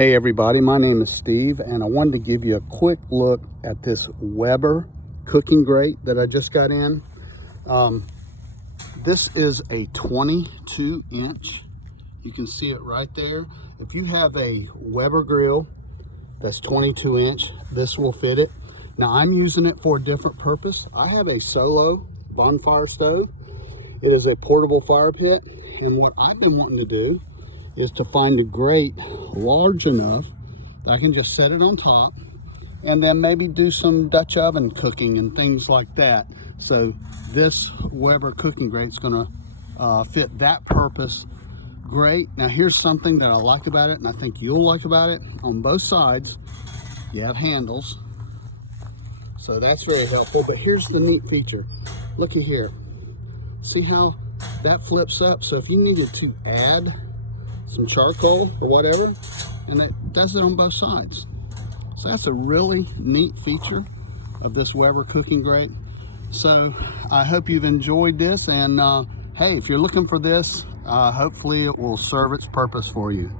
Hey everybody, my name is Steve and I wanted to give you a quick look at this Weber cooking grate that I just got in. This is a 22 inch. You can see it right there. If you have a Weber grill that's 22 inch, this will fit it. Now I'm using it for a different purpose. I have a Solo Bonfire Stove. It is a portable fire pit, and what I've been wanting to do is to find a grate large enough that I can just set it on top and then maybe do some Dutch oven cooking and things like that. So this Weber cooking grate is gonna fit that purpose great. Now here's something that I like about it, and I think you'll like about it. On both sides you have handles, so that's very helpful. But here's the neat feature. Looky here, see how that flips up? So if you needed to add some charcoal or whatever, and it does it on both sides. So that's a really neat feature of this Weber cooking grate. So I hope you've enjoyed this, and hey, if you're looking for this, hopefully it will serve its purpose for you.